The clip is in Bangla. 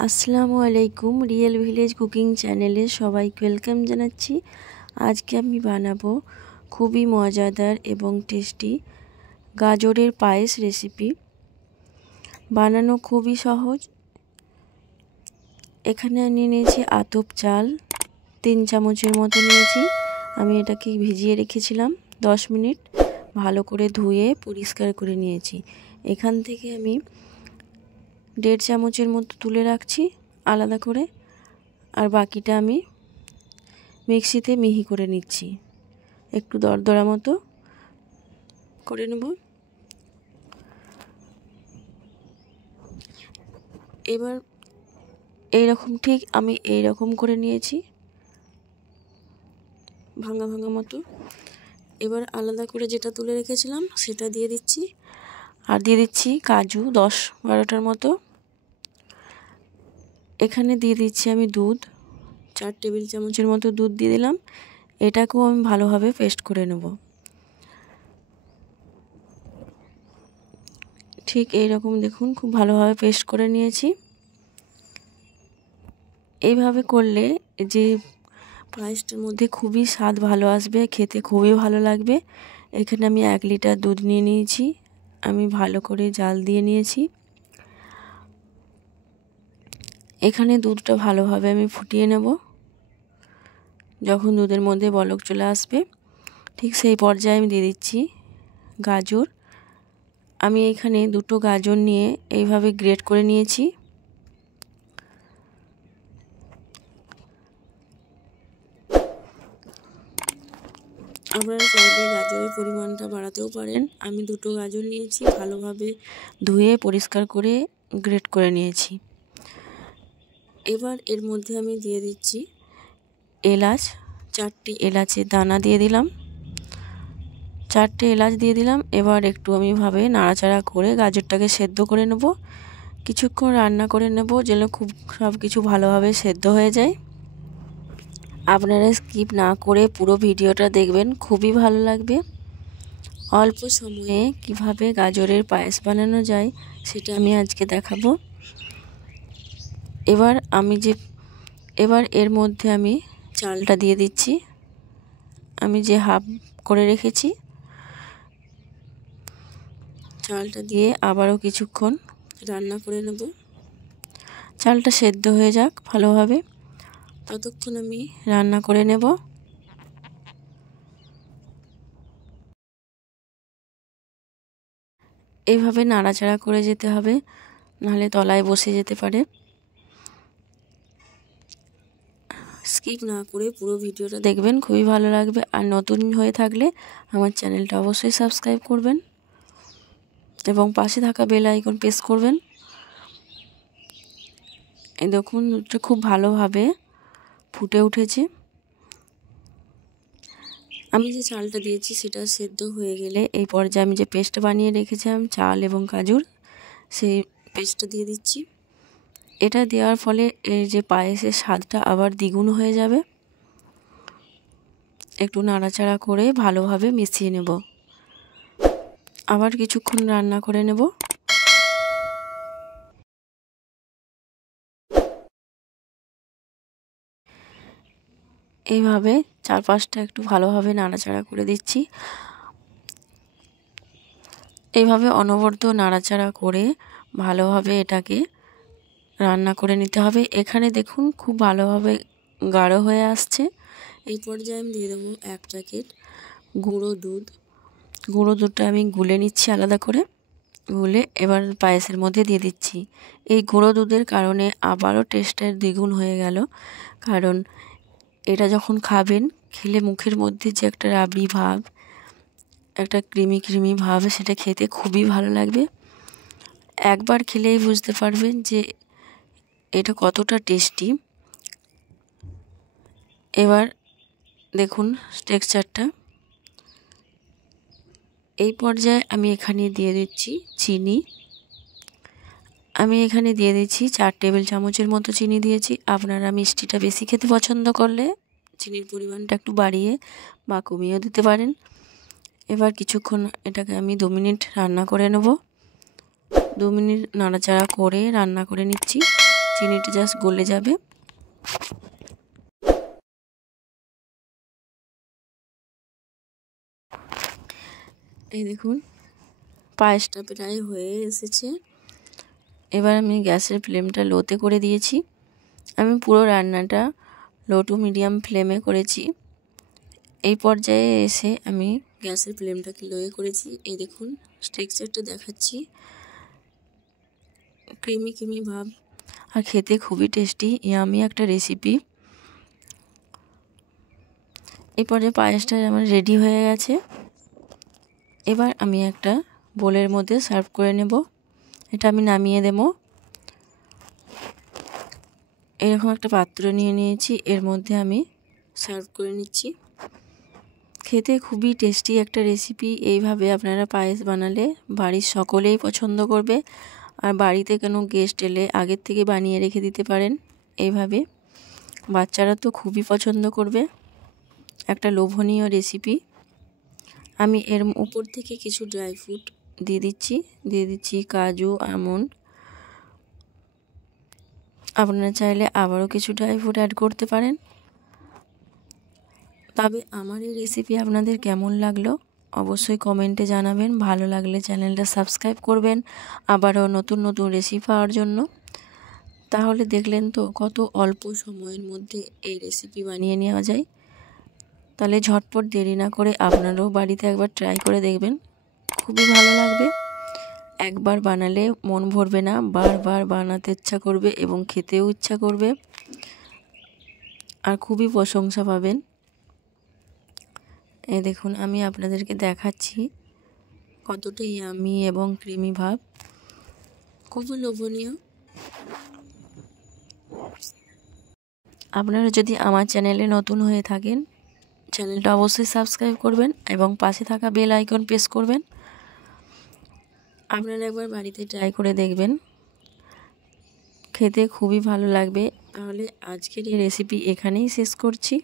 আসসালামু আলাইকুম। রিয়েল ভিলেজ কুকিং চ্যানেলে সবাইকে ওয়েলকাম জানাচ্ছি। আজকে আমি বানাবো খুবই মজাদার এবং টেস্টি গাজরের পায়েস রেসিপি। বানানো খুবই সহজ। এখানে আমি নিয়েছি আতপ চাল 3 চামচের মতো নিয়েছি। আমি এটাকে ভিজিয়ে রেখেছিলাম 10 মিনিট, ভালো করে ধুয়ে পরিষ্কার করে নিয়েছি। এখান থেকে আমি 1.5 চামচের মতো তুলে রাখছি আলাদা করে, আর বাকিটা আমি মিক্সিতে মিহি করে নিচ্ছি, একটু দরদরা মতো করে নেব। এবার এইরকম ঠিক আমি এইরকম করে নিয়েছি, ভাঙা ভাঙা মতো। এবার আলাদা করে যেটা তুলে রেখেছিলাম সেটা দিয়ে দিচ্ছি, আর দিয়ে দিচ্ছি কাজু 10-12টার মতো। এখানে দিয়ে দিচ্ছি আমি দুধ 4 টেবিল চামচের মতো দুধ দিয়ে দিলাম। এটাকেও আমি ভালোভাবে পেস্ট করে নেব। ঠিক এইরকম দেখুন, খুব ভালোভাবে পেস্ট করে নিয়েছি। এইভাবে করলে যে পায়েসটার মধ্যে খুবই স্বাদ ভালো আসবে, খেতে খুবই ভালো লাগবে। এখানে আমি 1 লিটার দুধ নিয়ে নিয়েছি, আমি ভালো করে জাল দিয়ে নিয়েছি। এখানে দুধটা ভালোভাবে আমি ফুটিয়ে নেব। যখন দুধের মধ্যে বলক চলে আসবে ঠিক সেই পর্যায়ে আমি দিয়ে দিচ্ছি গাজর। আমি এখানে 2টো গাজর নিয়ে এইভাবে গ্রেট করে নিয়েছি। আপনারা চাইলে গাজরের পরিমাণটা বাড়াতেও পারেন। আমি 2টো গাজর নিয়েছি, ভালোভাবে ধুয়ে পরিষ্কার করে গ্রেট করে নিয়েছি। এবার এর মধ্যে আমি দিয়ে দিচ্ছি এলাচ 4টি এলাচের দানা দিয়ে দিলাম, 4টে এলাচ দিয়ে দিলাম। এবার একটু আমি ভাবে নাড়াচাড়া করে গাজরটাকে সেদ্ধ করে নেব। কিছুক্ষণ রান্না করে নেব যেন খুব সব কিছু ভালোভাবে সেদ্ধ হয়ে যায়। আপনারা স্কিপ না করে পুরো ভিডিওটা দেখবেন, খুবই ভালো লাগবে। অল্প সময়ে কিভাবে গাজরের পায়েস বানানো যায় সেটা আমি আজকে দেখাবো। এবার এর মধ্যে আমি চালটা দিয়ে দিচ্ছি, আমি যে হাফ করে রেখেছি। চালটা দিয়ে আবারও কিছুক্ষণ রান্না করে নেব। চালটা সেদ্ধ হয়ে যাক ভালোভাবে, ততক্ষণ আমি রান্না করে নেব। এইভাবে নাড়াচাড়া করে যেতে হবে, নাহলে তলায় বসে যেতে পারে। স্কিপ না করে পুরো ভিডিওটা দেখবেন, খুবই ভালো লাগবে। আর নতুন হয়ে থাকলে আমার চ্যানেলটা অবশ্যই সাবস্ক্রাইব করবেন এবং পাশে থাকা বেল আইকন প্রেস করবেন। এই দেখুন দুধটা খুব ভালোভাবে ফুটে উঠেছে। আমি যে চালটা দিয়েছি সেটা সেদ্ধ হয়ে গেলে এই পর্যায়ে আমি যে পেস্ট বানিয়ে রেখেছিলাম চাল এবং কাজুর, সেই পেস্টটা দিয়ে দিচ্ছি। এটা দেওয়ার ফলে এর যে পায়েসের স্বাদটা আবার দ্বিগুণ হয়ে যাবে। একটু নাড়াচাড়া করে ভালোভাবে মিশিয়ে নেব, আবার কিছুক্ষণ রান্না করে নেব। এইভাবে 4-5টা একটু ভালোভাবে নাড়াচাড়া করে দিচ্ছি। এইভাবে অনবরত নাড়াচাড়া করে ভালোভাবে এটাকে রান্না করে নিতে হবে। এখানে দেখুন খুব ভালোভাবে গাঢ় হয়ে আসছে। এই পর্যায়ে আমি দিয়ে দেবো 1 প্যাকেট গুঁড়ো দুধ। গুঁড়ো দুধটা আমি গুলে নিচ্ছি আলাদা করে, গুলে এবার পায়েসের মধ্যে দিয়ে দিচ্ছি। এই গুঁড়ো দুধের কারণে আবারও টেস্টের দ্বিগুণ হয়ে গেল, কারণ এটা যখন খাবেন খেলে মুখের মধ্যে যে একটা রাবড়ি ভাব, একটা ক্রিমি ক্রিমি ভাব, সেটা খেতে খুবই ভালো লাগবে। একবার খেলেই বুঝতে পারবেন যে এটা কতটা টেস্টি। এবার দেখুন টেক্সচারটা। এই পর্যায়ে আমি এখানে দিয়ে দিচ্ছি চিনি। আমি এখানে দিয়ে দিচ্ছি 4 টেবিল চামচের মতো চিনি দিয়েছি। আপনারা মিষ্টিটা বেশি খেতে পছন্দ করলে চিনির পরিমাণটা একটু বাড়িয়ে বা কমিয়েও দিতে পারেন। এবার কিছুক্ষণ এটাকে আমি 2 মিনিট রান্না করে নেব। 2 মিনিট নাড়াচাড়া করে রান্না করে নিচ্ছি। চিনিটা জাস্ট গলে যাবে। এই দেখুন পায়েসটা প্রায় হয়ে এসেছে। এবার আমি গ্যাসের ফ্লেমটা লোতে করে দিয়েছি। আমি পুরো রান্নাটা লো টু মিডিয়াম ফ্লেমে করেছি। এই পর্যায়ে এসে আমি গ্যাসের ফ্লেমটাকে লোয়ে করেছি। এই দেখুন টেক্সচারটা দেখাচ্ছি, ক্রিমি ক্রিমি ভাব আর খেতে খুবই টেস্টি ইয়ামি একটা রেসিপি। এই পর্যায়ে পায়েসটা আমার রেডি হয়ে গেছে। এবার আমি একটা বোলের মধ্যে সার্ভ করে নেব। এটা আমি নামিয়ে দেব। এরকম একটা পাত্র নিয়ে নিয়েছি, এর মধ্যে আমি সার্ভ করে নিচ্ছি। খেতে খুবই টেস্টি একটা রেসিপি। এইভাবে আপনারা পায়েস বানালে বাড়ির সকলেই পছন্দ করবে। আর বাড়িতে কোনো গেস্ট এলে আগের থেকে বানিয়ে রেখে দিতে পারেন। এইভাবে বাচ্চারা তো খুবই পছন্দ করবে। একটা লোভনীয় রেসিপি। আমি এর উপর থেকে কিছু ড্রাই ফ্রুট দিয়ে দিচ্ছি কাজু, আমন্ড। আপনারা চাইলে আবারও কিছু ড্রাই ফ্রুট অ্যাড করতে পারেন। তবে আমার এই রেসিপি আপনাদের কেমন লাগলো অবশ্যই কমেন্টে জানাবেন। ভালো লাগলে চ্যানেলটা সাবস্ক্রাইব করবেন আবারও নতুন নতুন রেসিপি পাওয়ার জন্য। তাহলে দেখলেন তো কত অল্প সময়ের মধ্যে এই রেসিপি বানিয়ে নেওয়া যায়। তাহলে ঝটপট দেরি না করে আপনারাও বাড়িতে একবার ট্রাই করে দেখবেন, খুবই ভালো লাগবে। একবার বানালে মন ভরবে না, বারবার বানাতে ইচ্ছা করবে এবং খেতেও ইচ্ছা করবে আর খুবই প্রশংসা পাবেন। এই দেখুন আমি আপনাদেরকে দেখাচ্ছি কতটা ইয়ামি এবং ক্রিমি ভাব, খুবই লোভনীয়। আপনারা যদি আমার চ্যানেলে নতুন হয়ে থাকেন চ্যানেলটা অবশ্যই সাবস্ক্রাইব করবেন এবং পাশে থাকা বেল আইকন প্রেস করবেন। আপনারা একবার বাড়িতে ট্রাই করে দেখবেন, খেতে খুবই ভালো লাগবে। তাহলে আজকের এই রেসিপি এখানেই শেষ করছি।